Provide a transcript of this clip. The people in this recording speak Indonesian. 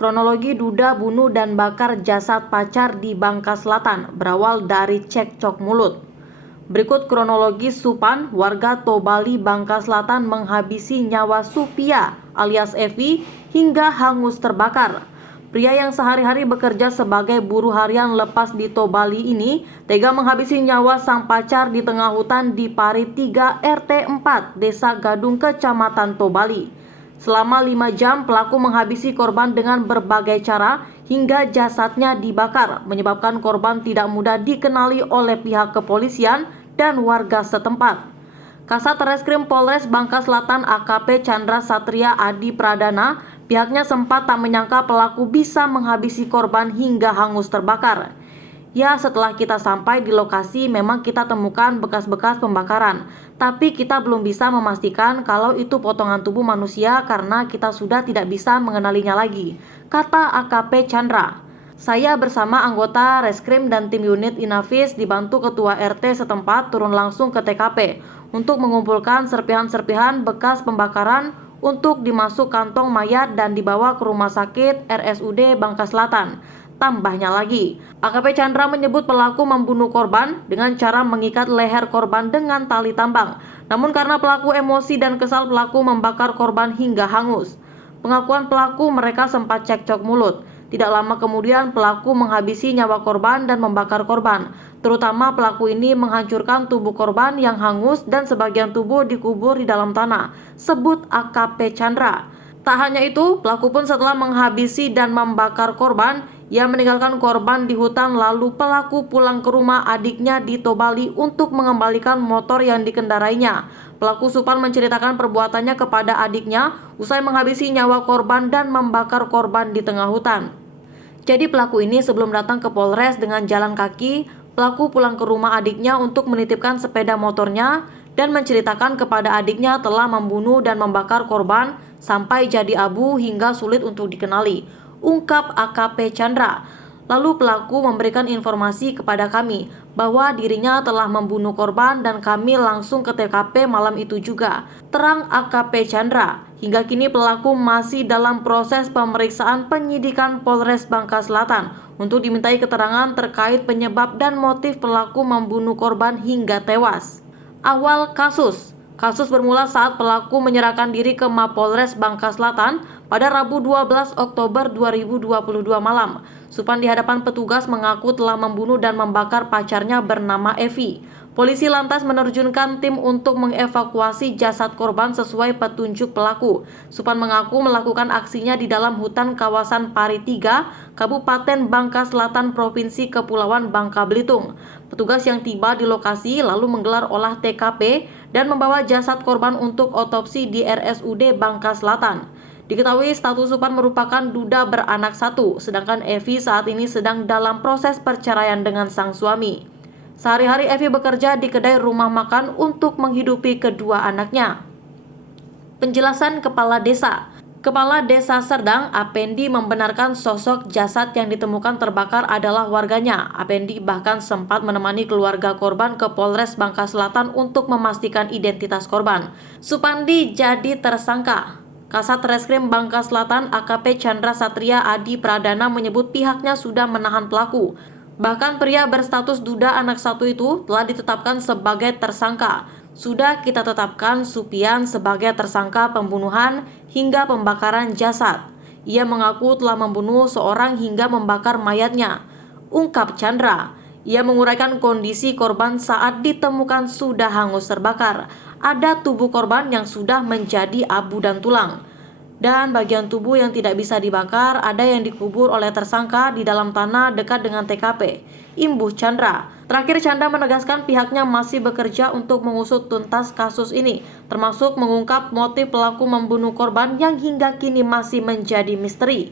Kronologi duda bunuh dan bakar jasad pacar di Bangka Selatan berawal dari cekcok mulut. Berikut kronologi Supan, warga Tobali, Bangka Selatan menghabisi nyawa Supia alias Evi hingga hangus terbakar. Pria yang sehari-hari bekerja sebagai buruh harian lepas di Tobali ini tega menghabisi nyawa sang pacar di tengah hutan di Pari 3 RT 4 Desa Gadung, Kecamatan Tobali. Selama 5 jam pelaku menghabisi korban dengan berbagai cara hingga jasadnya dibakar, menyebabkan korban tidak mudah dikenali oleh pihak kepolisian dan warga setempat. Kasat Reskrim Polres Bangka Selatan AKP Chandra Satria Adi Pradana, pihaknya sempat tak menyangka pelaku bisa menghabisi korban hingga hangus terbakar. Ya, setelah kita sampai di lokasi memang kita temukan bekas-bekas pembakaran, tapi kita belum bisa memastikan kalau itu potongan tubuh manusia karena kita sudah tidak bisa mengenalinya lagi, kata AKP Chandra. Saya bersama anggota Reskrim dan tim unit Inavis dibantu ketua RT setempat turun langsung ke TKP untuk mengumpulkan serpihan-serpihan bekas pembakaran untuk dimasuk kantong mayat dan dibawa ke rumah sakit RSUD Bangka Selatan. Tambahnya lagi, AKP Chandra menyebut pelaku membunuh korban dengan cara mengikat leher korban dengan tali tambang. Namun karena pelaku emosi dan kesal, pelaku membakar korban hingga hangus. Pengakuan pelaku, mereka sempat cekcok mulut. Tidak lama kemudian pelaku menghabisi nyawa korban dan membakar korban. Terutama pelaku ini menghancurkan tubuh korban yang hangus dan sebagian tubuh dikubur di dalam tanah, sebut AKP Chandra. Tak hanya itu, pelaku pun setelah menghabisi dan membakar korban, ia meninggalkan korban di hutan lalu pelaku pulang ke rumah adiknya di Tobali untuk mengembalikan motor yang dikendarainya. Pelaku Supan menceritakan perbuatannya kepada adiknya usai menghabisi nyawa korban dan membakar korban di tengah hutan. Jadi pelaku ini sebelum datang ke Polres dengan jalan kaki, pelaku pulang ke rumah adiknya untuk menitipkan sepeda motornya dan menceritakan kepada adiknya telah membunuh dan membakar korban sampai jadi abu hingga sulit untuk dikenali, ungkap AKP Chandra. Lalu pelaku memberikan informasi kepada kami bahwa dirinya telah membunuh korban dan kami langsung ke TKP malam itu juga, terang AKP Chandra. Hingga kini pelaku masih dalam proses pemeriksaan penyidikan Polres Bangka Selatan untuk dimintai keterangan terkait penyebab dan motif pelaku membunuh korban hingga tewas. Awal kasus bermula saat pelaku menyerahkan diri ke Mapolres Bangka Selatan pada Rabu 12 Oktober 2022 malam. Supan di hadapan petugas mengaku telah membunuh dan membakar pacarnya bernama Evi. Polisi lantas menerjunkan tim untuk mengevakuasi jasad korban sesuai petunjuk pelaku. Supan mengaku melakukan aksinya di dalam hutan kawasan Pari 3, Kabupaten Bangka Selatan, Provinsi Kepulauan Bangka Belitung. Petugas yang tiba di lokasi lalu menggelar olah TKP dan membawa jasad korban untuk otopsi di RSUD Bangka Selatan. Diketahui status Supan merupakan duda beranak satu, sedangkan Evi saat ini sedang dalam proses perceraian dengan sang suami. Sehari-hari Evi bekerja di kedai rumah makan untuk menghidupi kedua anaknya. Penjelasan Kepala Desa Serdang, Apendi, membenarkan sosok jasad yang ditemukan terbakar adalah warganya. Apendi bahkan sempat menemani keluarga korban ke Polres Bangka Selatan untuk memastikan identitas korban. Supandi jadi tersangka. Kasat Reskrim Bangka Selatan AKP Chandra Satria Adi Pradana menyebut pihaknya sudah menahan pelaku. Bahkan pria berstatus duda anak satu itu telah ditetapkan sebagai tersangka. Sudah kita tetapkan Supian sebagai tersangka pembunuhan hingga pembakaran jasad. Ia mengaku telah membunuh seorang hingga membakar mayatnya, ungkap Chandra. Ia menguraikan kondisi korban saat ditemukan sudah hangus terbakar. Ada tubuh korban yang sudah menjadi abu dan tulang. Dan bagian tubuh yang tidak bisa dibakar ada yang dikubur oleh tersangka di dalam tanah dekat dengan TKP, imbuh Chandra. Terakhir, Chandra menegaskan pihaknya masih bekerja untuk mengusut tuntas kasus ini, termasuk mengungkap motif pelaku membunuh korban yang hingga kini masih menjadi misteri.